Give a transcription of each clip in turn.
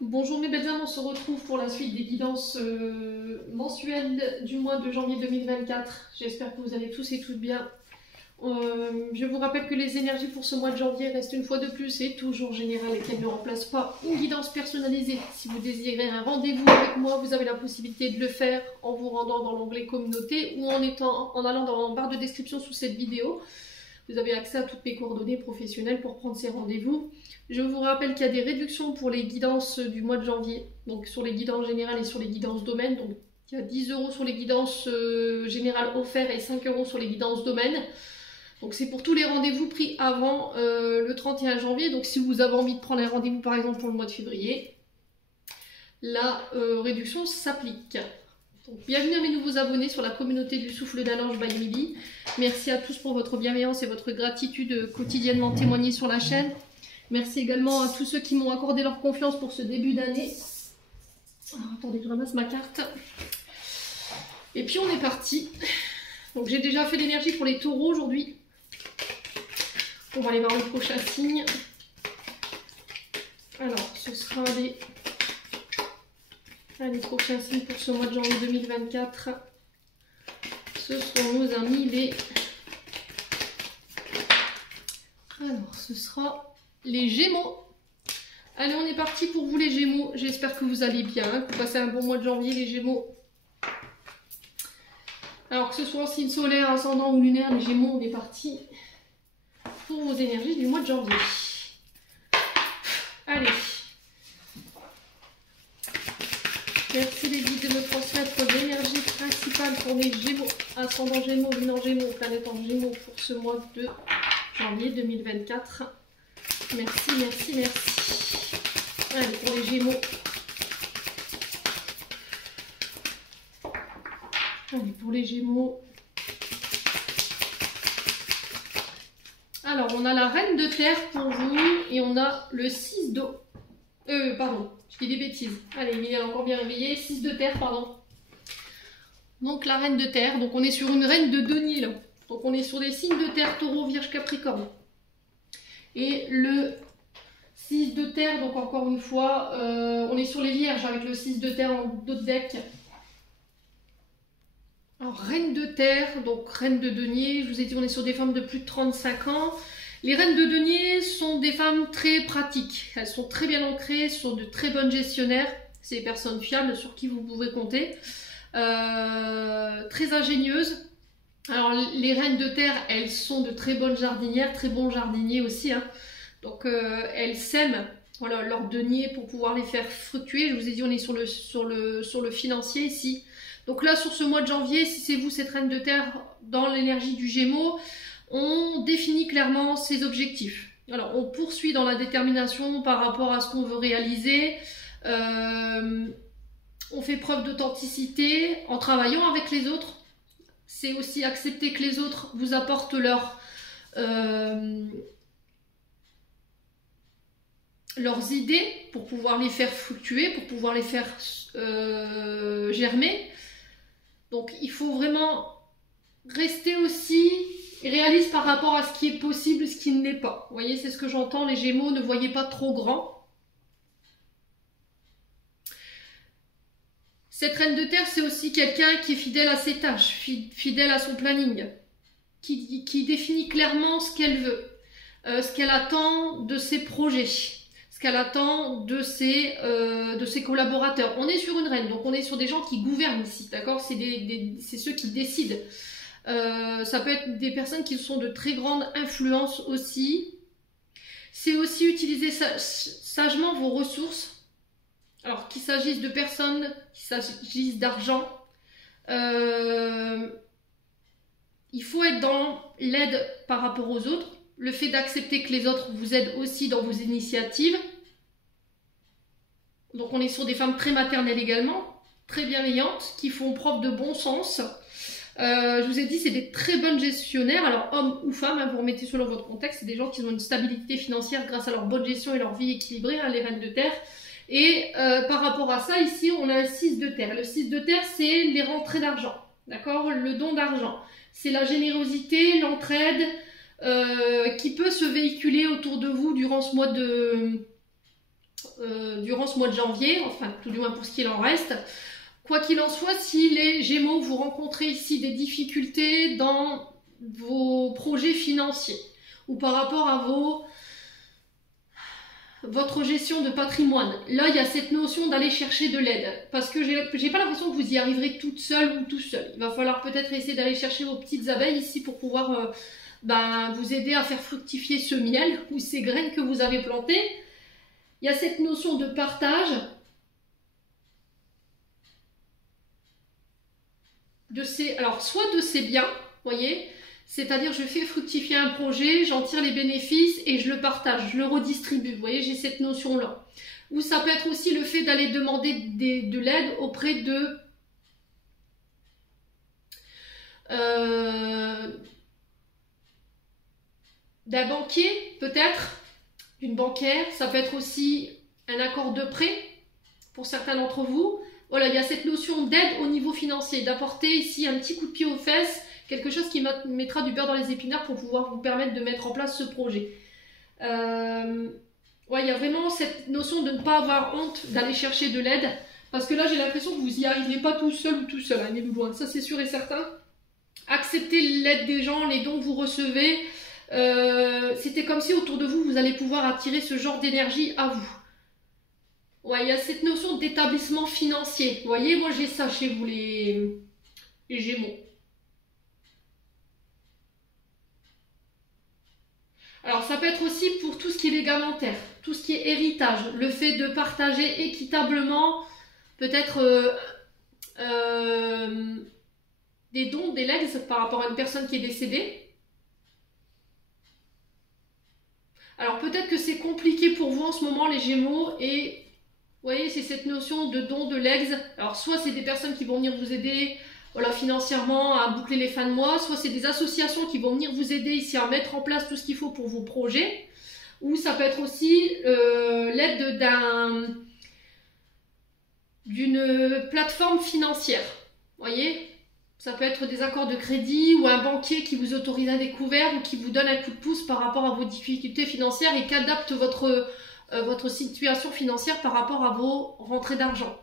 Bonjour mes belles âmes, on se retrouve pour la suite des guidances mensuelles du mois de janvier 2024. J'espère que vous allez tous et toutes bien. Je vous rappelle que les énergies pour ce mois de janvier restent une fois de plus et toujours générales et qu'elles ne remplacent pas une guidance personnalisée. Si vous désirez un rendez-vous avec moi, vous avez la possibilité de le faire en vous rendant dans l'onglet communauté ou en allant dans la barre de description sous cette vidéo. Vous avez accès à toutes mes coordonnées professionnelles pour prendre ces rendez-vous. Je vous rappelle qu'il y a des réductions pour les guidances du mois de janvier, donc sur les guidances générales et sur les guidances domaines. Donc il y a 10 € sur les guidances générales offertes et 5 € sur les guidances domaines. Donc c'est pour tous les rendez-vous pris avant le 31 janvier. Donc si vous avez envie de prendre un rendez-vous par exemple pour le mois de février, la réduction s'applique. Donc, bienvenue à mes nouveaux abonnés sur la communauté du souffle d'un ange by Milly. Merci à tous pour votre bienveillance et votre gratitude quotidiennement témoignée sur la chaîne. Merci également à tous ceux qui m'ont accordé leur confiance pour ce début d'année. Attendez, je ramasse ma carte. Et puis on est parti. Donc j'ai déjà fait l'énergie pour les taureaux aujourd'hui. On va aller voir le prochain signe. Alors, ce sera les prochains signes pour ce mois de janvier 2024. Ce sont nos amis les... Alors, ce sera les Gémeaux. Allez, on est parti pour vous les Gémeaux. J'espère que vous allez bien, que vous passez un bon mois de janvier les Gémeaux. Alors, que ce soit en signe solaire, ascendant ou lunaire, les Gémeaux, on est parti pour vos énergies du mois de janvier. Allez. Merci les guides de me transmettre l'énergie principale pour les Gémeaux, ascendant Gémeaux, lunaire Gémeaux, planète en Gémeaux pour ce mois de janvier 2024. Merci, merci, merci. Allez, pour les Gémeaux. Allez, pour les Gémeaux. Alors, on a la Reine de Terre pour vous et on a le 6 d'eau. Pardon, je dis des bêtises. Allez, il est encore bien réveillé. 6 de Terre, pardon. Donc, la Reine de Terre. Donc, on est sur une Reine de denier, là. Donc, on est sur des signes de Terre, Taureau, Vierge, Capricorne. Et le 6 de Terre, donc encore une fois, on est sur les Vierges avec le 6 de Terre en dos de deck. Alors, Reine de Terre, donc Reine de denier, je vous ai dit on est sur des femmes de plus de 35 ans. Les Reines de denier sont des femmes très pratiques, elles sont très bien ancrées, sont de très bonnes gestionnaires, c'est des personnes fiables sur qui vous pouvez compter, très ingénieuses. Alors les Reines de Terre, elles sont de très bonnes jardinières, très bons jardiniers aussi, hein. Donc elles sèment voilà, leurs deniers pour pouvoir les faire fructuer. Je vous ai dit on est sur le financier ici. Donc là, sur ce mois de janvier, si c'est vous, cette Reine de Terre, dans l'énergie du Gémeaux, on définit clairement ses objectifs. Alors, on poursuit dans la détermination par rapport à ce qu'on veut réaliser. On fait preuve d'authenticité en travaillant avec les autres. C'est aussi accepter que les autres vous apportent leurs idées pour pouvoir les faire fluctuer, pour pouvoir les faire germer. Donc il faut vraiment rester aussi réaliste par rapport à ce qui est possible, ce qui ne l'est pas. Vous voyez, c'est ce que j'entends, les Gémeaux, ne voyez pas trop grand. Cette Reine de Terre, c'est aussi quelqu'un qui est fidèle à ses tâches, fidèle à son planning, qui définit clairement ce qu'elle veut, ce qu'elle attend de ses projets, ce qu'elle attend de ses collaborateurs. On est sur une reine, donc on est sur des gens qui gouvernent ici, d'accord? C'est ceux qui décident. Ça peut être des personnes qui sont de très grande influence aussi. C'est aussi utiliser sagement vos ressources. Alors qu'il s'agisse de personnes, qu'il s'agisse d'argent. Il faut être dans l'aide par rapport aux autres. Le fait d'accepter que les autres vous aident aussi dans vos initiatives. Donc on est sur des femmes très maternelles également, très bienveillantes, qui font preuve de bon sens. Je vous ai dit, c'est des très bonnes gestionnaires, alors hommes ou femmes, hein, vous remettez selon votre contexte, c'est des gens qui ont une stabilité financière grâce à leur bonne gestion et leur vie équilibrée, hein, les Reines de Terre. Et par rapport à ça, ici, on a un 6 de Terre. Le 6 de Terre, c'est les rentrées d'argent, d'accord? Le don d'argent. C'est la générosité, l'entraide, qui peut se véhiculer autour de vous durant ce mois de durant ce mois de janvier, enfin tout du moins pour ce qu'il en reste. Quoi qu'il en soit, si les Gémeaux, vous rencontrez ici des difficultés dans vos projets financiers ou par rapport à votre gestion de patrimoine, là il y a cette notion d'aller chercher de l'aide, parce que j'ai pas l'impression que vous y arriverez toute seule ou tout seul. Il va falloir peut-être essayer d'aller chercher vos petites abeilles ici pour pouvoir vous aider à faire fructifier ce miel ou ces graines que vous avez plantées. Il y a cette notion de partage, soit de ces biens, voyez, c'est-à-dire je fais fructifier un projet, j'en tire les bénéfices et je le partage, je le redistribue, vous voyez, j'ai cette notion-là. Ou ça peut être aussi le fait d'aller demander de l'aide auprès d'un banquier, peut-être, d'une banquière. Ça peut être aussi un accord de prêt pour certains d'entre vous. Voilà, il y a cette notion d'aide au niveau financier, d'apporter ici un petit coup de pied aux fesses, quelque chose qui mettra du beurre dans les épinards pour pouvoir vous permettre de mettre en place ce projet. Ouais, il y a vraiment cette notion de ne pas avoir honte d'aller chercher de l'aide, parce que là j'ai l'impression que vous n'y arriverez pas tout seul ou tout seul, hein, les loulous, ça c'est sûr et certain. Acceptez l'aide des gens, les dons que vous recevez. C'était comme si autour de vous, vous allez pouvoir attirer ce genre d'énergie à vous. Ouais, il y a cette notion d'établissement financier. Vous voyez, moi j'ai ça chez vous, les Gémeaux. Alors ça peut être aussi pour tout ce qui est légamentaire, tout ce qui est héritage, le fait de partager équitablement peut-être des dons, des legs par rapport à une personne qui est décédée. Alors peut-être que c'est compliqué pour vous en ce moment les Gémeaux et vous voyez c'est cette notion de dons, de legs. Alors soit c'est des personnes qui vont venir vous aider voilà, financièrement à boucler les fins de mois, soit c'est des associations qui vont venir vous aider ici à mettre en place tout ce qu'il faut pour vos projets, ou ça peut être aussi l'aide d'une plateforme financière, vous voyez, ça peut être des accords de crédit ou un banquier qui vous autorise à découvert ou qui vous donne un coup de pouce par rapport à vos difficultés financières et qui adapte votre situation financière par rapport à vos rentrées d'argent.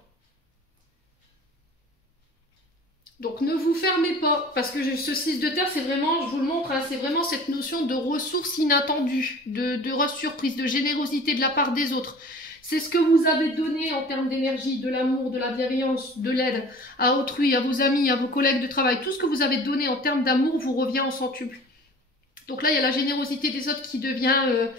Donc ne vous fermez pas, parce que ce 6 de terre, c'est vraiment, je vous le montre, hein, c'est vraiment cette notion de ressources inattendues, de surprise, de générosité de la part des autres. C'est ce que vous avez donné en termes d'énergie, de l'amour, de la bienveillance, de l'aide à autrui, à vos amis, à vos collègues de travail. Tout ce que vous avez donné en termes d'amour vous revient en centuple. Donc là, il y a la générosité des autres qui devient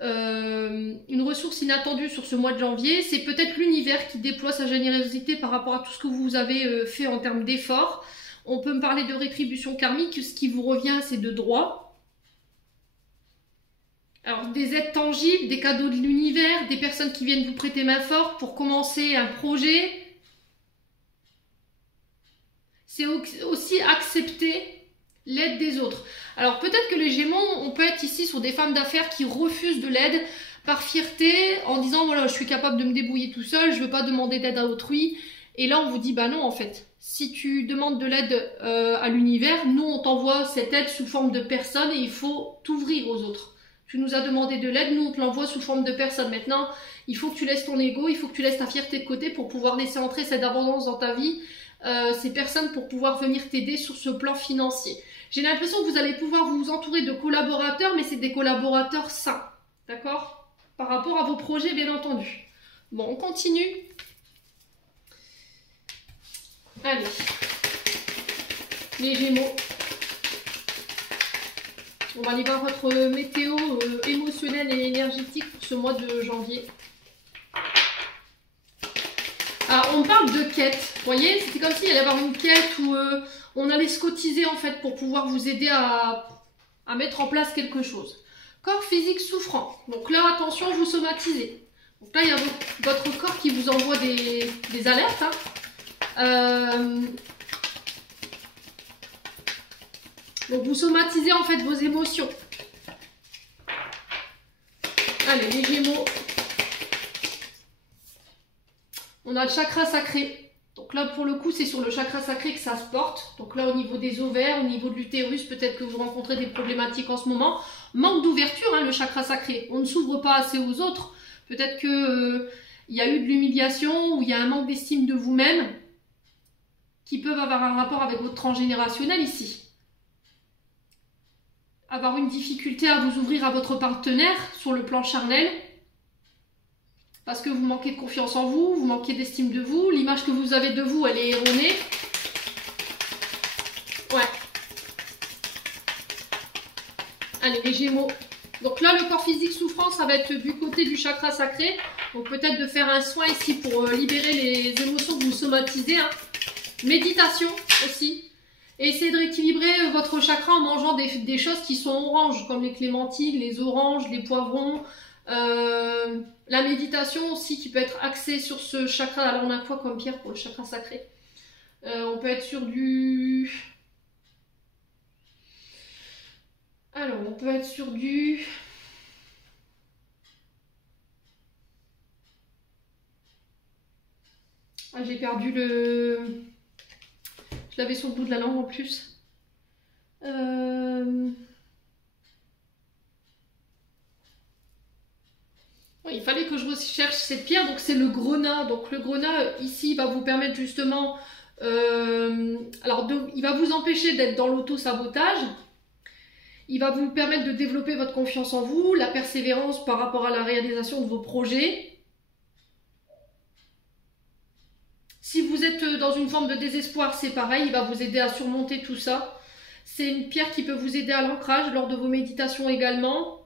une ressource inattendue sur ce mois de janvier. C'est peut-être l'univers qui déploie sa générosité par rapport à tout ce que vous avez fait en termes d'efforts. On peut me parler de rétribution karmique, ce qui vous revient c'est de droit. Alors des aides tangibles, des cadeaux de l'univers, des personnes qui viennent vous prêter main forte pour commencer un projet. C'est aussi accepter l'aide des autres. Alors peut-être que les Gémeaux, on peut être ici sur des femmes d'affaires qui refusent de l'aide par fierté, en disant voilà je suis capable de me débrouiller tout seul, je ne veux pas demander d'aide à autrui. Et là on vous dit bah non en fait, si tu demandes de l'aide à l'univers, nous on t'envoie cette aide sous forme de personne et il faut t'ouvrir aux autres. Tu nous as demandé de l'aide, nous on te l'envoie sous forme de personne. Maintenant il faut que tu laisses ton ego, il faut que tu laisses ta fierté de côté pour pouvoir laisser entrer cette abondance dans ta vie, ces personnes pour pouvoir venir t'aider sur ce plan financier. J'ai l'impression que vous allez pouvoir vous entourer de collaborateurs, mais c'est des collaborateurs sains, d'accord? Par rapport à vos projets, bien entendu. Bon, on continue. Allez, les Gémeaux. On va aller voir votre météo émotionnelle et énergétique pour ce mois de janvier. Alors, on parle de quête, vous voyez, c'était comme s'il allait y avoir une quête où on allait se cotiser en fait pour pouvoir vous aider à mettre en place quelque chose. Corps physique souffrant, donc là attention vous somatisez. Donc là il y a votre corps qui vous envoie des alertes. Hein. Donc vous somatisez en fait vos émotions. Allez les Gémeaux. On a le chakra sacré. Donc là, pour le coup, c'est sur le chakra sacré que ça se porte. Donc là, au niveau des ovaires, au niveau de l'utérus, peut-être que vous rencontrez des problématiques en ce moment. Manque d'ouverture, hein, le chakra sacré. On ne s'ouvre pas assez aux autres. Peut-être que il y a eu de l'humiliation ou il y a un manque d'estime de vous-même qui peuvent avoir un rapport avec votre transgénérationnel ici. Avoir une difficulté à vous ouvrir à votre partenaire sur le plan charnel parce que vous manquez de confiance en vous, vous manquez d'estime de vous, l'image que vous avez de vous, elle est erronée. Ouais. Allez, les Gémeaux. Donc là, le corps physique souffrant, ça va être du côté du chakra sacré. Donc peut-être de faire un soin ici pour libérer les émotions que vous somatisez. Hein. Méditation aussi. Et essayez de rééquilibrer votre chakra en mangeant des choses qui sont oranges, comme les clémentines, les oranges, les poivrons. La méditation aussi qui peut être axée sur ce chakra. Alors on a quoi comme pierre pour le chakra sacré? On peut être sur du... Alors on peut être sur du... Ah, j'ai perdu le... Je l'avais sur le bout de la langue en plus. Il fallait que je recherche cette pierre, donc c'est le grenat. Donc le grenat ici va vous permettre justement, il va vous empêcher d'être dans l'auto-sabotage. Il va vous permettre de développer votre confiance en vous, la persévérance par rapport à la réalisation de vos projets. Si vous êtes dans une forme de désespoir, c'est pareil, il va vous aider à surmonter tout ça. C'est une pierre qui peut vous aider à l'ancrage lors de vos méditations également.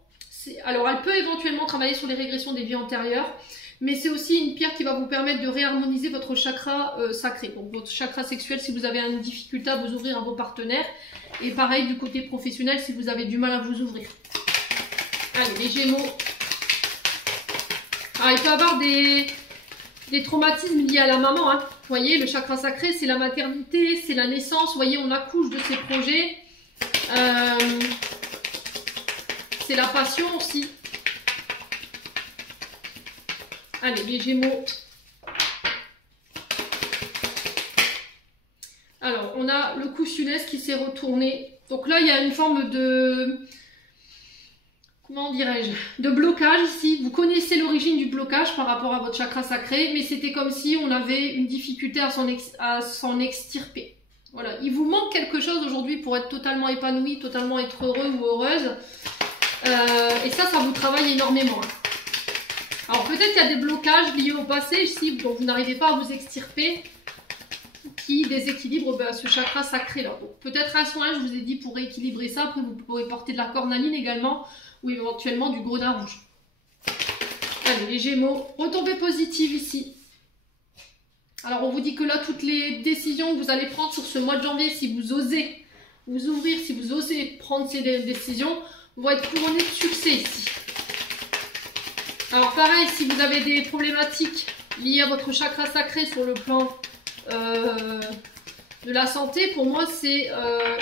Alors, elle peut éventuellement travailler sur les régressions des vies antérieures, mais c'est aussi une pierre qui va vous permettre de réharmoniser votre chakra sacré, donc votre chakra sexuel si vous avez une difficulté à vous ouvrir à vos partenaires, et pareil du côté professionnel si vous avez du mal à vous ouvrir. Allez, les Gémeaux. Alors, il peut y avoir des traumatismes liés à la maman, hein. Vous voyez, le chakra sacré, c'est la maternité, c'est la naissance. Vous voyez, on accouche de ces projets. C'est la passion aussi. Allez, les Gémeaux. Alors, on a le coup funeste qui s'est retourné. Donc là, il y a une forme de... Comment dirais-je? De blocage ici. Vous connaissez l'origine du blocage par rapport à votre chakra sacré, mais c'était comme si on avait une difficulté à s'en extirper. Voilà. Il vous manque quelque chose aujourd'hui pour être totalement épanoui, totalement être heureux ou heureuse. Et ça vous travaille énormément. Alors peut-être qu'il y a des blocages liés au passé ici, dont vous n'arrivez pas à vous extirper, qui déséquilibrent ce chakra sacré là. Peut-être un soin, je vous ai dit, pour rééquilibrer ça. Après vous pourrez porter de la cornaline également, ou éventuellement du grenat rouge. Allez, les Gémeaux, retombée positive ici. Alors on vous dit que là, toutes les décisions que vous allez prendre sur ce mois de janvier, si vous osez vous ouvrir, si vous osez prendre ces décisions, vont être couronnées de succès ici. Alors pareil, si vous avez des problématiques liées à votre chakra sacré sur le plan de la santé, pour moi, c'est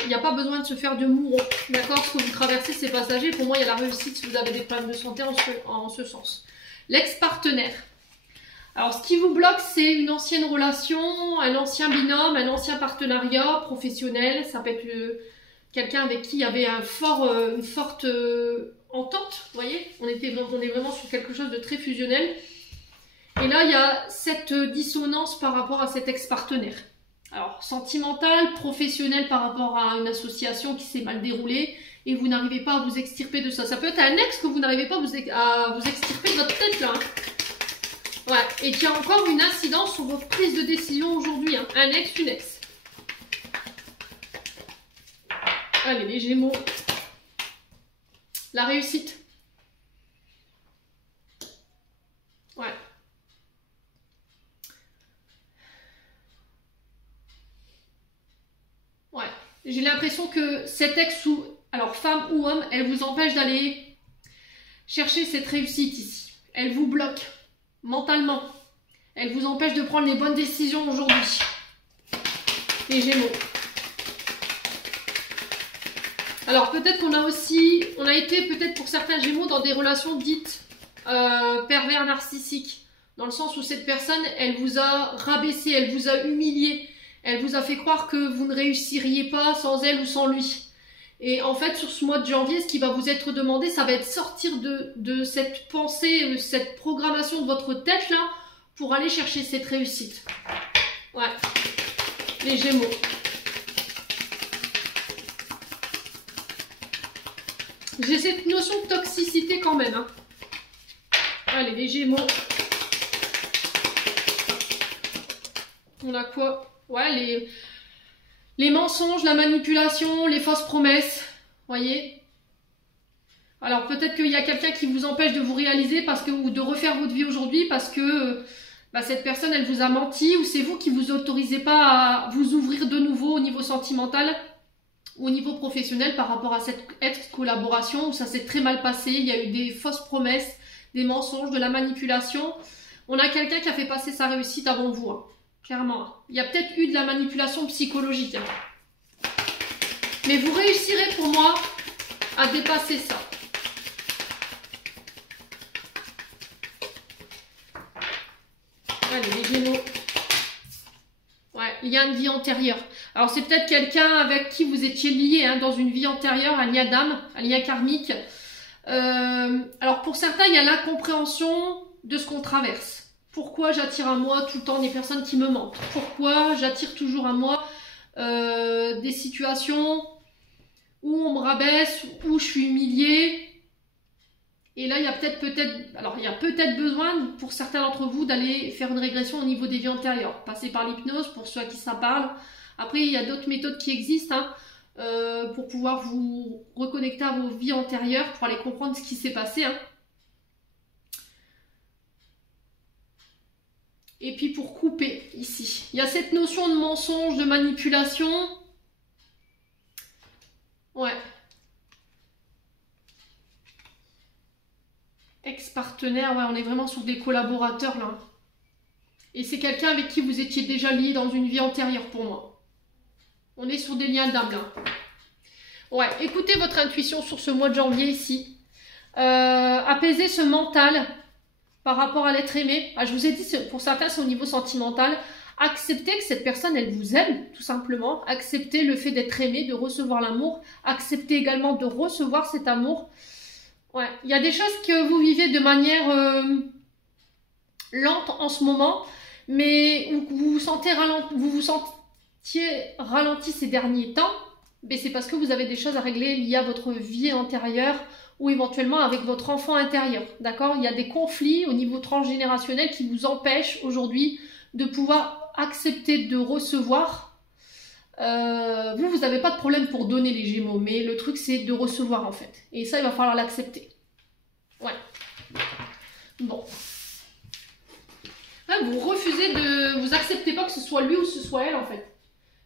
il n'y a pas besoin de se faire de mouron. D'accord? Ce que vous traversez, c'est passager. Pour moi, il y a la réussite si vous avez des problèmes de santé en ce sens. L'ex-partenaire. Alors, ce qui vous bloque, c'est une ancienne relation, un ancien binôme, un ancien partenariat professionnel. Ça peut être quelqu'un avec qui il y avait une forte entente. Vous voyez, on est vraiment sur quelque chose de très fusionnel. Et là, il y a cette dissonance par rapport à cet ex-partenaire. Alors, sentimental, professionnel par rapport à une association qui s'est mal déroulée et vous n'arrivez pas à vous extirper de ça. Ça peut être un ex que vous n'arrivez pas à vous extirper de votre tête là. Hein. Ouais, et qui a encore une incidence sur votre prise de décision aujourd'hui. Hein. Un ex, une ex. Allez, les Gémeaux. La réussite. Ouais. Ouais. J'ai l'impression que cet ex, alors femme ou homme, elle vous empêche d'aller chercher cette réussite ici. Elle vous bloque mentalement. Elle vous empêche de prendre les bonnes décisions aujourd'hui. Les Gémeaux. Alors peut-être qu'on a été peut-être pour certains Gémeaux dans des relations dites pervers narcissiques. Dans le sens où cette personne, elle vous a rabaissé, elle vous a humilié. Elle vous a fait croire que vous ne réussiriez pas sans elle ou sans lui. Et en fait, sur ce mois de janvier, ce qui va vous être demandé, ça va être sortir de cette pensée, cette programmation de votre tête là, pour aller chercher cette réussite. Ouais, les Gémeaux. J'ai cette notion de toxicité quand même. Hein. Allez, les Gémeaux. On a quoi? Ouais, les mensonges, la manipulation, les fausses promesses. Voyez? Alors peut-être qu'il y a quelqu'un qui vous empêche de vous réaliser parce que, ou de refaire votre vie aujourd'hui parce que cette personne, elle vous a menti, ou c'est vous qui vous autorisez pas à vous ouvrir de nouveau au niveau sentimental, au niveau professionnel par rapport à cette collaboration où ça s'est très mal passé. Il y a eu des fausses promesses, des mensonges, de la manipulation. On a quelqu'un qui a fait passer sa réussite avant vous. Hein. Clairement. Il y a peut-être eu de la manipulation psychologique. Hein. Mais vous réussirez pour moi à dépasser ça. Allez, les Gémeaux. Ouais, il y a une vie antérieure. Alors, c'est peut-être quelqu'un avec qui vous étiez lié hein, dans une vie antérieure, un lien d'âme, un lien karmique. Alors, pour certains, il y a l'incompréhension de ce qu'on traverse. Pourquoi j'attire à moi tout le temps des personnes qui me mentent? Pourquoi j'attire toujours à moi des situations où on me rabaisse, où je suis humiliée? Et là, il y a peut-être besoin pour certains d'entre vous d'aller faire une régression au niveau des vies antérieures. Passer par l'hypnose pour ceux à qui ça parle. Après, il y a d'autres méthodes qui existent hein, pour pouvoir vous reconnecter à vos vies antérieures, pour aller comprendre ce qui s'est passé. Hein. Et puis pour couper, ici. Il y a cette notion de mensonge, de manipulation. Ouais. Ex-partenaire, ouais, on est vraiment sur des collaborateurs là. Et c'est quelqu'un avec qui vous étiez déjà lié dans une vie antérieure pour moi. On est sur des liens d'âme là. Ouais, écoutez votre intuition sur ce mois de janvier ici. Apaiser ce mental par rapport à l'être aimé. Ah, je vous ai dit, pour certains c'est au niveau sentimental. Acceptez que cette personne, elle vous aime, tout simplement. Acceptez le fait d'être aimé, de recevoir l'amour. Acceptez également de recevoir cet amour. Ouais, il y a des choses que vous vivez de manière lente en ce moment, mais où vous vous sentiez ralenti ces derniers temps, mais c'est parce que vous avez des choses à régler liées à votre vie antérieure ou éventuellement avec votre enfant intérieur, d'accord? Il y a des conflits au niveau transgénérationnel qui vous empêchent aujourd'hui de pouvoir accepter de recevoir. Vous n'avez pas de problème pour donner les Gémeaux, mais le truc c'est de recevoir en fait. Et ça, il va falloir l'accepter. Ouais. Bon. Là, vous refusez de... Vous acceptez pas que ce soit lui ou ce soit elle en fait.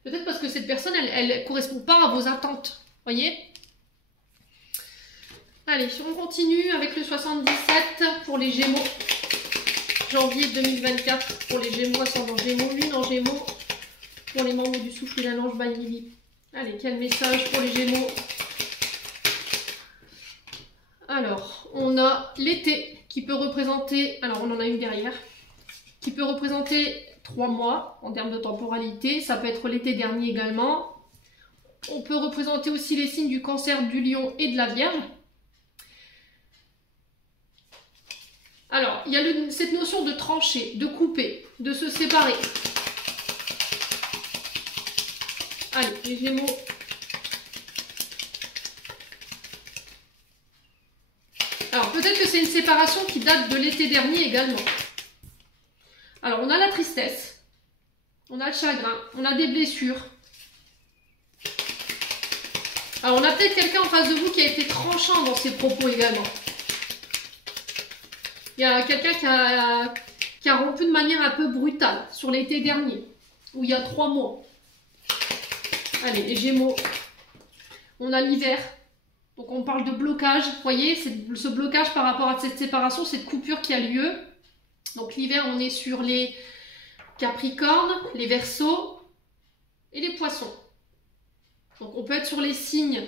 Peut-être parce que cette personne, elle correspond pas à vos attentes. Voyez? Allez, on continue avec le 77 pour les Gémeaux. Janvier 2024 pour les Gémeaux, ascendant Gémeaux, lune en Gémeaux. Pour les membres du souffle d'un ange by Lily. Allez, quel message pour les Gémeaux? Alors, on a l'été qui peut représenter, alors on en a une derrière, qui peut représenter 3 mois en termes de temporalité. Ça peut être l'été dernier également. On peut représenter aussi les signes du Cancer, du Lion et de la Vierge. Alors, il y a cette notion de trancher, de couper, de se séparer. Allez, les Gémeaux. Alors, peut-être que c'est une séparation qui date de l'été dernier également. Alors, on a la tristesse, on a le chagrin, on a des blessures. Alors, on a peut-être quelqu'un en face de vous qui a été tranchant dans ses propos également. Il y a quelqu'un qui a rompu de manière un peu brutale sur l'été dernier, ou il y a 3 mois. Allez, les Gémeaux, on a l'hiver, donc on parle de blocage, vous voyez, ce blocage par rapport à cette séparation, cette coupure qui a lieu. Donc l'hiver, on est sur les Capricornes, les Verseaux et les Poissons. Donc on peut être sur les signes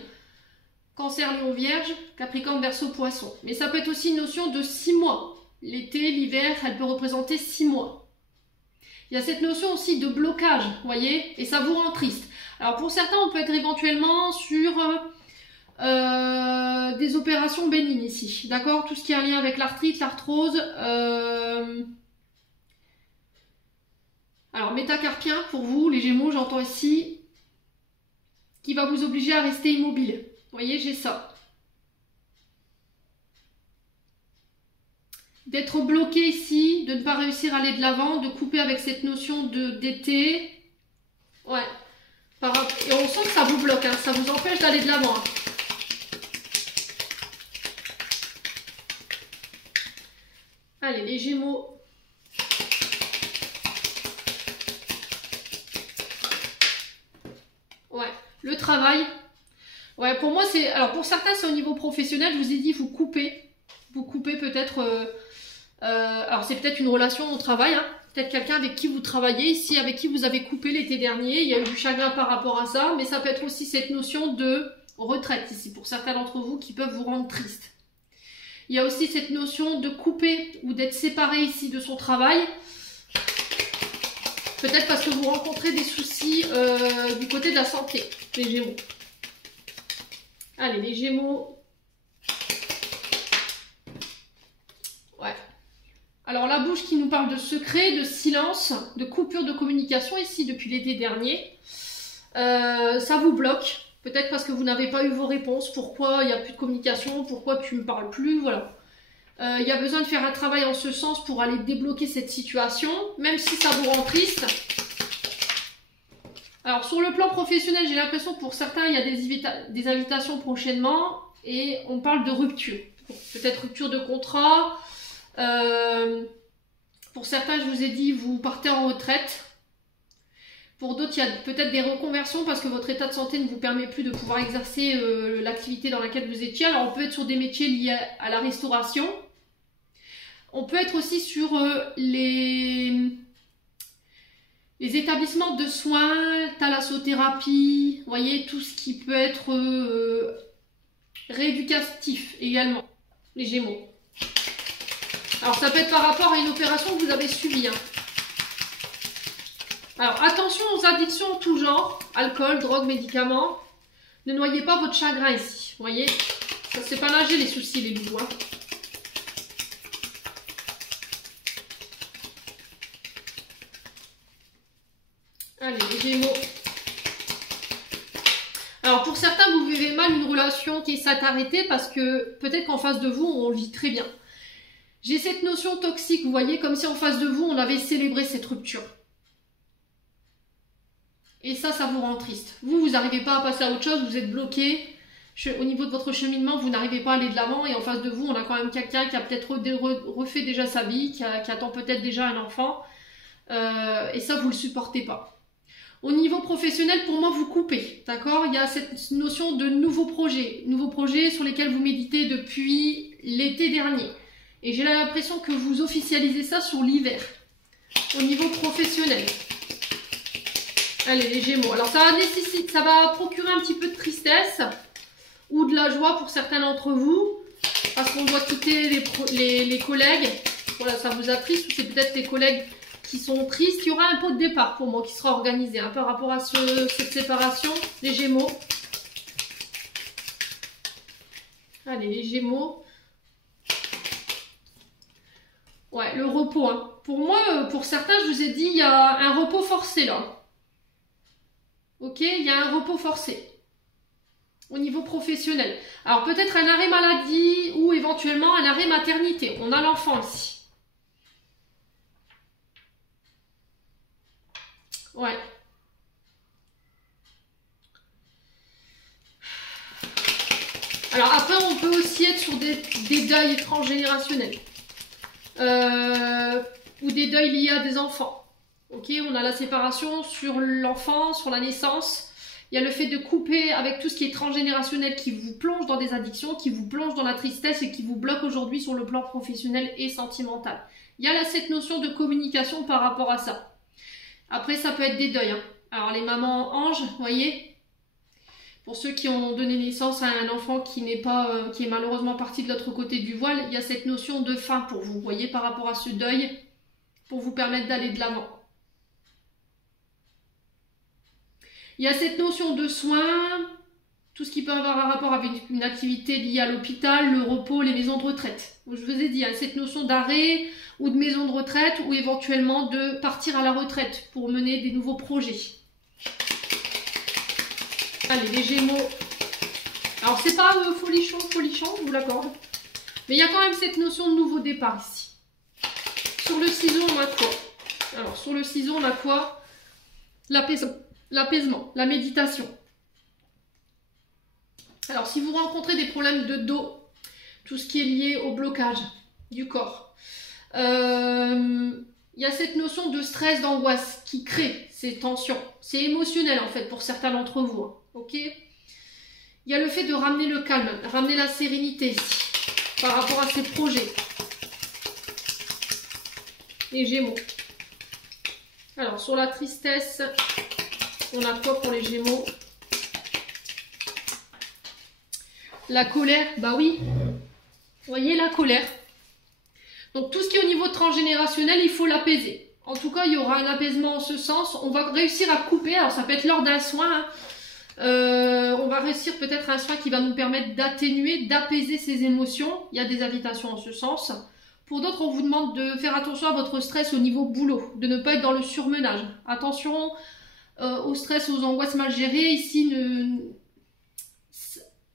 Cancer, Lion, Vierge, Capricorne, Verseau, Poisson. Mais ça peut être aussi une notion de 6 mois. L'été, l'hiver, elle peut représenter 6 mois. Il y a cette notion aussi de blocage, vous voyez, et ça vous rend triste. Alors pour certains, on peut être éventuellement sur des opérations bénignes ici, d'accord? Tout ce qui est en lien avec l'arthrite, l'arthrose. Alors, métacarpien pour vous, les Gémeaux, j'entends ici, qui va vous obliger à rester immobile. Vous voyez, j'ai ça. D'être bloqué ici, de ne pas réussir à aller de l'avant, de couper avec cette notion d'été. Ouais. Et on sent que ça vous bloque, hein, ça vous empêche d'aller de l'avant. Hein. Allez, les Gémeaux. Ouais, le travail. Ouais, pour moi, c'est... Alors, pour certains, c'est au niveau professionnel. Je vous ai dit, vous coupez. Vous coupez peut-être... alors, c'est peut-être une relation au travail. Hein. Peut-être quelqu'un avec qui vous travaillez ici, avec qui vous avez coupé l'été dernier. Il y a eu du chagrin par rapport à ça. Mais ça peut être aussi cette notion de retraite ici, pour certains d'entre vous qui peuvent vous rendre triste. Il y a aussi cette notion de couper ou d'être séparé ici de son travail. Peut-être parce que vous rencontrez des soucis du côté de la santé, les Gémeaux. Allez, les Gémeaux. Ouais. Alors, la bouche qui nous parle de secret, de silence, de coupure de communication ici depuis l'été dernier. Ça vous bloque. Peut-être parce que vous n'avez pas eu vos réponses. Pourquoi il n'y a plus de communication? Pourquoi tu ne me parles plus? Voilà. Il y a besoin de faire un travail en ce sens pour aller débloquer cette situation, même si ça vous rend triste. Alors, sur le plan professionnel, j'ai l'impression que pour certains, il y a des invitations prochainement et on parle de rupture. Peut-être rupture de contrat. Pour certains, je vous ai dit, vous partez en retraite. Pour d'autres, il y a peut-être des reconversions parce que votre état de santé ne vous permet plus de pouvoir exercer l'activité dans laquelle vous étiez. Alors, on peut être sur des métiers liés à la restauration. On peut être aussi sur les établissements de soins, thalassothérapie, vous voyez, tout ce qui peut être rééducatif également, les Gémeaux. Alors, ça peut être par rapport à une opération que vous avez subie. Hein. Alors, attention aux addictions en tout genre, alcool, drogue, médicaments. Ne noyez pas votre chagrin ici, vous voyez. Ça, c'est pas nager les soucis, les loups. Hein. Allez, les Gémeaux. Alors, pour certains, vous vivez mal une relation qui s'est arrêtée parce que peut-être qu'en face de vous, on le vit très bien. J'ai cette notion toxique, vous voyez, comme si en face de vous, on avait célébré cette rupture. Et ça vous rend triste. Vous n'arrivez pas à passer à autre chose, vous êtes bloqué. Au niveau de votre cheminement, vous n'arrivez pas à aller de l'avant. Et en face de vous, on a quand même quelqu'un qui a peut-être refait déjà sa vie, qui attend peut-être déjà un enfant. Et ça, vous ne le supportez pas. Au niveau professionnel, pour moi, vous coupez. D'accord? Il y a cette notion de nouveaux projets sur lesquels vous méditez depuis l'été dernier. Et j'ai l'impression que vous officialisez ça sur l'hiver. Au niveau professionnel. Allez, les Gémeaux. Alors, ça va procurer un petit peu de tristesse ou de la joie pour certains d'entre vous. Parce qu'on doit quitter les collègues. Voilà, ça vous attriste ou c'est peut-être les collègues qui sont tristes. Il y aura un pot de départ pour moi qui sera organisé hein, par rapport à cette séparation. Les Gémeaux. Allez, les Gémeaux. Ouais, le repos. Hein. Pour moi, pour certains, je vous ai dit, il y a un repos forcé là. Ok, il y a un repos forcé. Au niveau professionnel. Alors peut-être un arrêt maladie ou éventuellement un arrêt maternité. On a l'enfant ici. Ouais. Alors après, on peut aussi être sur des deuils transgénérationnels. Ou des deuils liés à des enfants. Ok, on a la séparation sur l'enfant, sur la naissance. Il y a le fait de couper avec tout ce qui est transgénérationnel qui vous plonge dans des addictions, qui vous plonge dans la tristesse et qui vous bloque aujourd'hui sur le plan professionnel et sentimental. Il y a là cette notion de communication par rapport à ça. Après, ça peut être des deuils. Hein. Alors, les mamans anges, vous voyez, pour ceux qui ont donné naissance à un enfant qui est malheureusement parti de l'autre côté du voile, il y a cette notion de fin pour vous, voyez, par rapport à ce deuil, pour vous permettre d'aller de l'avant. Il y a cette notion de soin, tout ce qui peut avoir un rapport avec une activité liée à l'hôpital, le repos, les maisons de retraite. Je vous ai dit, hein, cette notion d'arrêt ou de maison de retraite ou éventuellement de partir à la retraite pour mener des nouveaux projets. Allez, les Gémeaux. Alors, c'est pas folichon, je vous l'accorde. Mais il y a quand même cette notion de nouveau départ ici. Sur le ciseau, on a quoi? Alors, sur le ciseau, on a quoi? L'apaisement, la méditation. Alors, si vous rencontrez des problèmes de dos, tout ce qui est lié au blocage du corps, il y a cette notion de stress, d'angoisse qui crée ces tensions. C'est émotionnel en fait pour certains d'entre vous. Hein, ok? Il y a le fait de ramener le calme, ramener la sérénité ici, par rapport à ces projets. Les Gémeaux. Alors, sur la tristesse, on a quoi pour les Gémeaux? La colère, bah oui. Vous voyez la colère. Donc tout ce qui est au niveau transgénérationnel, il faut l'apaiser. En tout cas, il y aura un apaisement en ce sens. On va réussir à couper, alors ça peut être lors d'un soin. Hein. On va réussir peut-être un soin qui va nous permettre d'atténuer, d'apaiser ces émotions. Il y a des invitations en ce sens. Pour d'autres, on vous demande de faire attention à votre stress au niveau boulot, de ne pas être dans le surmenage. Attention au stress, aux angoisses mal gérées. Ici,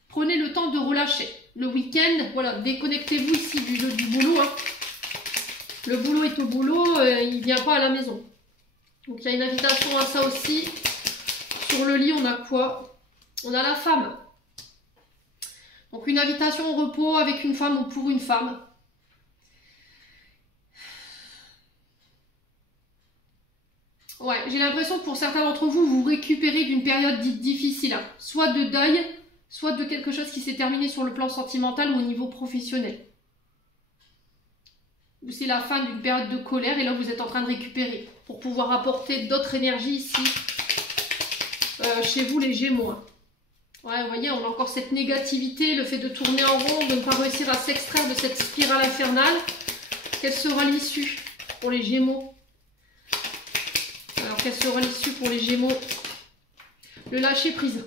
prenez le temps de relâcher. Le week-end, voilà, déconnectez-vous ici du boulot. Hein. Le boulot est au boulot, il ne vient pas à la maison. Donc il y a une invitation à ça aussi. Sur le lit, on a quoi? On a la femme. Donc une invitation au repos avec une femme ou pour une femme. Ouais, j'ai l'impression que pour certains d'entre vous, vous récupérez d'une période dite difficile. Hein. Soit de deuil, soit de quelque chose qui s'est terminé sur le plan sentimental ou au niveau professionnel. Ou c'est la fin d'une période de colère et là vous êtes en train de récupérer pour pouvoir apporter d'autres énergies ici chez vous les Gémeaux. Hein. Ouais, vous voyez, on a encore cette négativité, le fait de tourner en rond, de ne pas réussir à s'extraire de cette spirale infernale. Quelle sera l'issue pour les Gémeaux? Alors, quelle sera l'issue pour les Gémeaux? Le lâcher prise.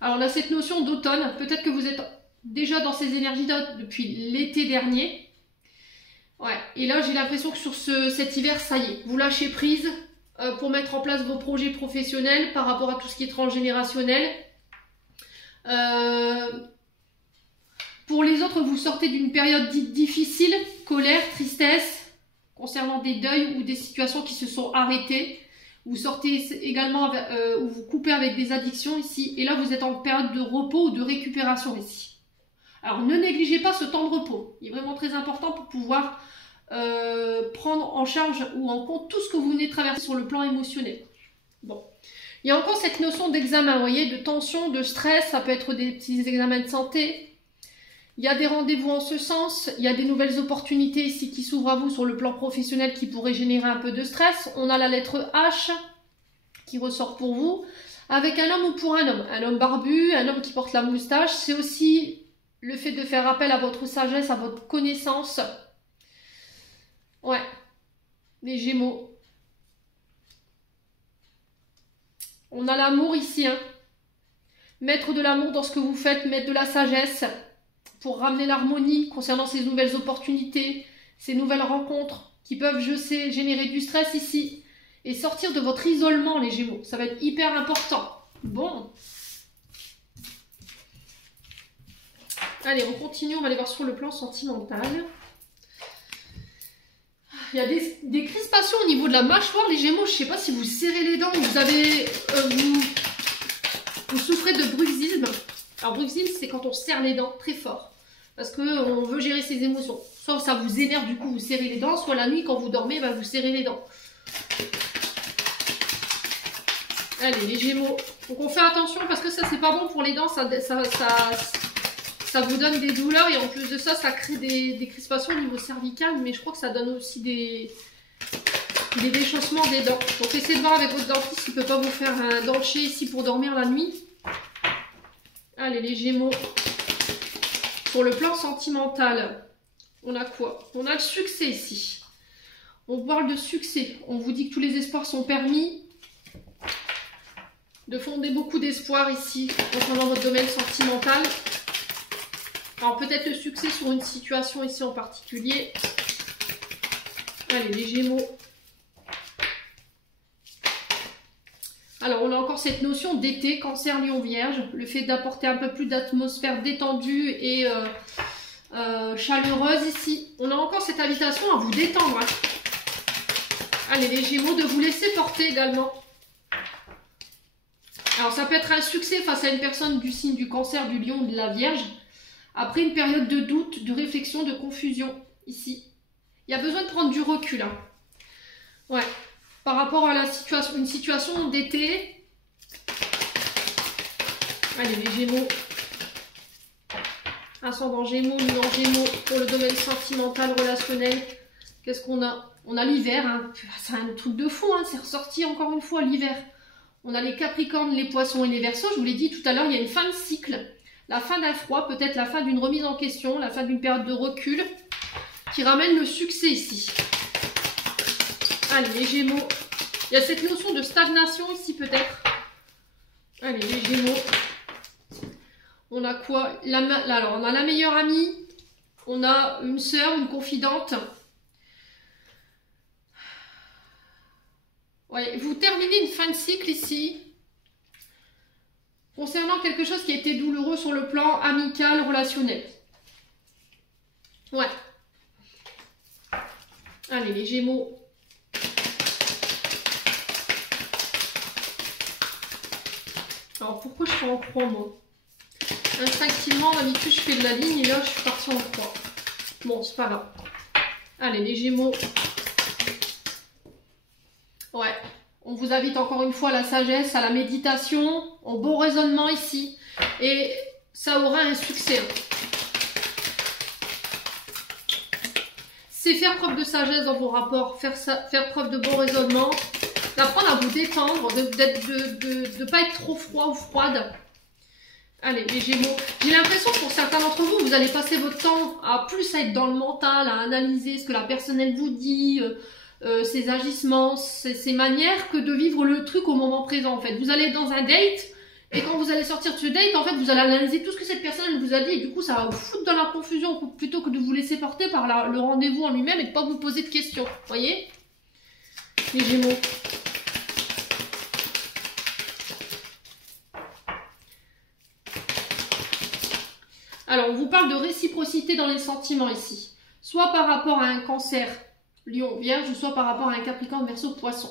Alors là, cette notion d'automne, peut-être que vous êtes déjà dans ces énergies depuis l'été dernier. Ouais, et là, j'ai l'impression que sur cet hiver, ça y est, vous lâchez prise pour mettre en place vos projets professionnels par rapport à tout ce qui est transgénérationnel. Pour les autres, vous sortez d'une période dite difficile, colère, tristesse, concernant des deuils ou des situations qui se sont arrêtées. Vous sortez également ou vous coupez avec des addictions ici. Et là, vous êtes en période de repos ou de récupération ici. Alors, ne négligez pas ce temps de repos. Il est vraiment très important pour pouvoir prendre en charge ou en compte tout ce que vous venez de traverser sur le plan émotionnel. Bon. Il y a encore cette notion d'examen, vous voyez, de tension, de stress. Ça peut être des petits examens de santé. Il y a des rendez-vous en ce sens. Il y a des nouvelles opportunités ici qui s'ouvrent à vous sur le plan professionnel qui pourraient générer un peu de stress. On a la lettre H qui ressort pour vous. Avec un homme ou pour un homme. Un homme barbu, un homme qui porte la moustache. C'est aussi le fait de faire appel à votre sagesse, à votre connaissance. Ouais. Les Gémeaux. On a l'amour ici. Hein. Mettre de l'amour dans ce que vous faites, mettre de la sagesse pour ramener l'harmonie concernant ces nouvelles opportunités, ces nouvelles rencontres qui peuvent, je sais, générer du stress ici. Et sortir de votre isolement, les Gémeaux. Ça va être hyper important. Bon. Allez, on continue. On va aller voir sur le plan sentimental. Il y a des crispations au niveau de la mâchoire, les Gémeaux. Je ne sais pas si vous serrez les dents, vous avez, vous souffrez de bruxisme. Alors, bruxisme, c'est quand on serre les dents très fort. Parce qu'on veut gérer ses émotions. Soit ça vous énerve, du coup, vous serrez les dents. Soit la nuit, quand vous dormez, bah, vous serrez les dents. Allez, les Gémeaux. Donc, on fait attention parce que ça, c'est pas bon pour les dents. Ça vous donne des douleurs et en plus de ça, ça crée des crispations au niveau cervical. Mais je crois que ça donne aussi des déchaussements des dents. Donc, essayez de voir avec votre dentiste s'il ne peut pas vous faire un dentier ici pour dormir la nuit. Allez, les Gémeaux. Pour le plan sentimental, on a quoi? On a le succès ici. On parle de succès. On vous dit que tous les espoirs sont permis. de fonder beaucoup d'espoir ici concernant votre domaine sentimental. Alors peut-être le succès sur une situation ici en particulier. Allez, les Gémeaux. Alors on a encore cette notion d'été, Cancer, Lion, Vierge. Le fait d'apporter un peu plus d'atmosphère détendue et chaleureuse ici. On a encore cette invitation à vous détendre. Hein. Allez, les Gémeaux, de vous laisser porter également. Alors ça peut être un succès face à une personne du signe du Cancer, du Lion ou de la Vierge. Après une période de doute, de réflexion, de confusion, ici. Il y a besoin de prendre du recul. Hein. Ouais. Par rapport à une situation d'été. Allez, les Gémeaux. Ascendant Gémeaux, Lion Gémeaux, pour le domaine sentimental, relationnel. Qu'est-ce qu'on a? On a l'hiver. Hein. C'est un truc de fou. Hein. C'est ressorti encore une fois l'hiver. On a les Capricornes, les Poissons et les Verseaux. Je vous l'ai dit tout à l'heure, il y a une fin de cycle. La fin d'un froid, peut-être la fin d'une remise en question, la fin d'une période de recul qui ramène le succès ici. Allez, les Gémeaux. Il y a cette notion de stagnation ici peut-être. Allez, les Gémeaux. On a quoi? Alors, on a la meilleure amie. On a une sœur, une confidente. Ouais, vous terminez une fin de cycle ici. Concernant quelque chose qui a été douloureux sur le plan amical, relationnel. Ouais. Allez, les Gémeaux. Alors, pourquoi je fais en croix, moi? Instinctivement, d'habitude, je fais de la ligne et là, je suis partie en croix. Bon, c'est pas grave. Allez, les Gémeaux. Ouais. On vous invite encore une fois à la sagesse, à la méditation, au bon raisonnement ici. Et ça aura un succès. C'est faire preuve de sagesse dans vos rapports, faire preuve de bon raisonnement, d'apprendre à vous détendre, de ne pas être trop froid ou froide. Allez, les Gémeaux. J'ai l'impression que pour certains d'entre vous, vous allez passer votre temps à plus être dans le mental, à analyser ce que la personne elle vous dit, ses agissements, ses manières, que de vivre le truc au moment présent en fait. Vous allez être dans un date et quand vous allez sortir de ce date, en fait, vous allez analyser tout ce que cette personne elle vous a dit et du coup, ça va vous foutre dans la confusion plutôt que de vous laisser porter par le rendez-vous en lui-même et de ne pas vous poser de questions. Voyez, les Gémeaux. Alors, on vous parle de réciprocité dans les sentiments ici. Soit par rapport à un Cancer, Lion, Vierge, soit par rapport à un Capricorne, Verseau, Poisson.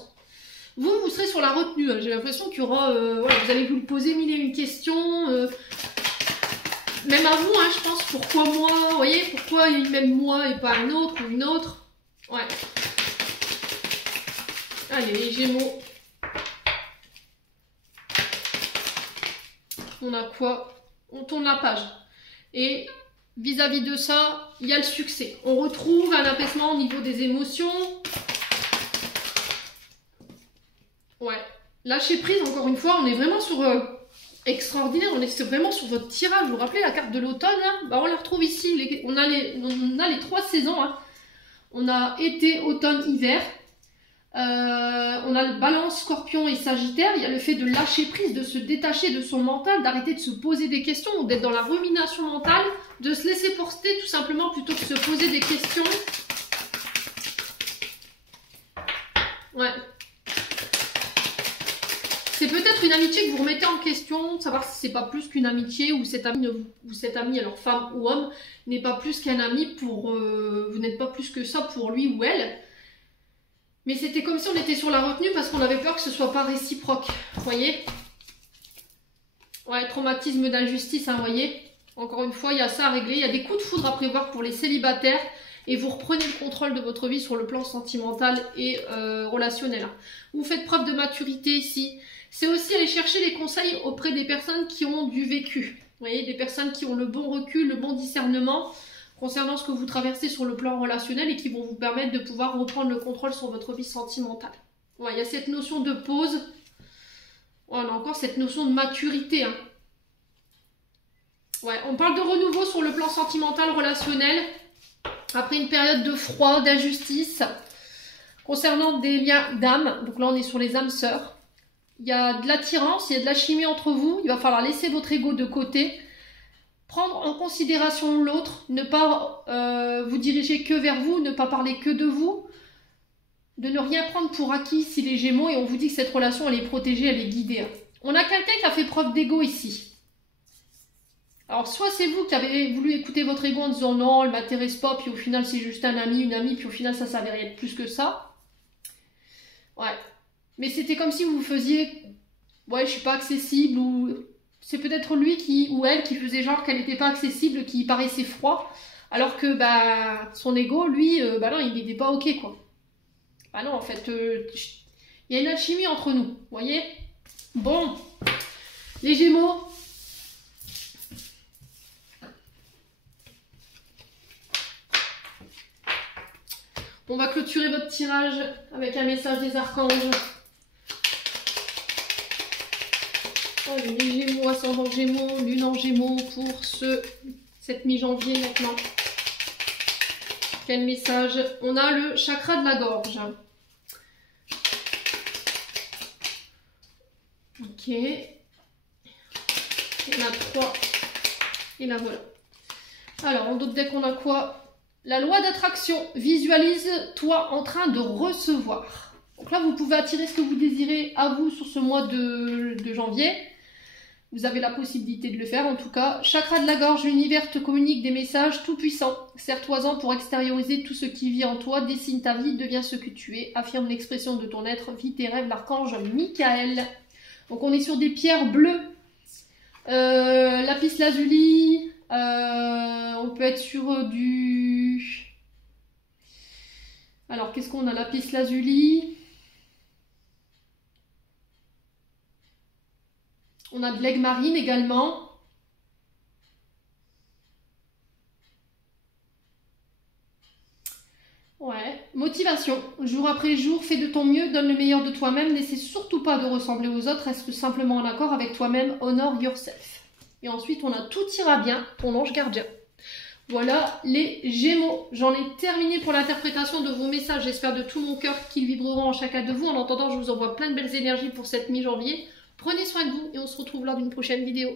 Vous serez sur la retenue. Hein. J'ai l'impression qu'il y aura... voilà, vous allez vous poser mille et une questions. Même à vous, hein, je pense. Pourquoi moi? Vous voyez, pourquoi même moi et pas un autre ou une autre? Ouais. Allez, les Gémeaux. On a quoi? On tourne la page. Et vis-à-vis de ça, il y a le succès. On retrouve un apaisement au niveau des émotions. Ouais. Lâcher prise, encore une fois, on est vraiment sur... extraordinaire, on est vraiment sur votre tirage. Vous vous rappelez la carte de l'automne? Bah, on la retrouve ici. On a les 3 saisons. Hein. On a été, automne, hiver. On a le Balance, Scorpion et Sagittaire. Il y a le fait de lâcher prise, de se détacher de son mental, d'arrêter de se poser des questions, ou d'être dans la rumination mentale, de se laisser porter tout simplement plutôt que de se poser des questions. Ouais. C'est peut-être une amitié que vous remettez en question, savoir si c'est pas plus qu'une amitié ou cet ami, alors femme ou homme, n'est pas plus qu'un ami pour... vous n'êtes pas plus que ça pour lui ou elle. Mais c'était comme si on était sur la retenue parce qu'on avait peur que ce soit pas réciproque. Vous voyez? Ouais, traumatisme d'injustice, hein, vous voyez? Encore une fois, il y a ça à régler. Il y a des coups de foudre à prévoir pour les célibataires. Et vous reprenez le contrôle de votre vie sur le plan sentimental et relationnel. Vous faites preuve de maturité ici. C'est aussi aller chercher les conseils auprès des personnes qui ont du vécu. Vous voyez, des personnes qui ont le bon recul, le bon discernement concernant ce que vous traversez sur le plan relationnel et qui vont vous permettre de pouvoir reprendre le contrôle sur votre vie sentimentale. Ouais, il y a cette notion de pause. Ouais, on a encore cette notion de maturité. Hein. Ouais, on parle de renouveau sur le plan sentimental, relationnel. Après une période de froid, d'injustice. Concernant des liens d'âme. Donc là, on est sur les âmes sœurs. Il y a de l'attirance, il y a de la chimie entre vous. Il va falloir laisser votre ego de côté. Prendre en considération l'autre. Ne pas vous diriger que vers vous. Ne pas parler que de vous. De ne rien prendre pour acquis si les Gémeaux. Et on vous dit que cette relation, elle est protégée, elle est guidée. On a quelqu'un qui a fait preuve d'ego ici. Alors, soit c'est vous qui avez voulu écouter votre ego en disant non, elle m'intéresse pas, puis au final c'est juste un ami, une amie, puis au final ça s'avérait être plus que ça. Ouais. Mais c'était comme si vous faisiez, ouais, je suis pas accessible, ou c'est peut-être lui qui, ou elle qui faisait genre qu'elle n'était pas accessible, qui paraissait froid, alors que bah son ego, lui, bah non, il n'était pas ok quoi. Bah non, en fait, il y a une alchimie entre nous, vous voyez? Bon, les Gémeaux. On va clôturer votre tirage avec un message des archanges. Oh, les Gémeaux, ascendant Gémeaux, lune en Gémeaux pour cette mi-janvier maintenant. Quel message? On a le chakra de la gorge. Ok. Il y en a 3. Et là voilà. Alors, en d'autres decks, on a quoi? La loi d'attraction, visualise-toi en train de recevoir. Donc là, vous pouvez attirer ce que vous désirez à vous sur ce mois de janvier. Vous avez la possibilité de le faire en tout cas. Chakra de la gorge, l'univers te communique des messages tout puissants. Serre-toi-en pour extérioriser tout ce qui vit en toi. Dessine ta vie, deviens ce que tu es. Affirme l'expression de ton être, vis tes rêves, l'archange Michael. Donc on est sur des pierres bleues. Lapis lazuli. On peut être sur du... Alors, qu'est-ce qu'on a? Lapis lazuli. On a de l'aigle marine également. Ouais. Motivation. Jour après jour, fais de ton mieux, donne le meilleur de toi-même. N'essaie surtout pas de ressembler aux autres. Reste simplement en accord avec toi-même. Honor yourself. Et ensuite, on a tout ira bien, ton ange gardien. Voilà les Gémeaux. J'en ai terminé pour l'interprétation de vos messages. J'espère de tout mon cœur qu'ils vibreront en chacun de vous. En attendant, je vous envoie plein de belles énergies pour cette mi-janvier. Prenez soin de vous et on se retrouve lors d'une prochaine vidéo.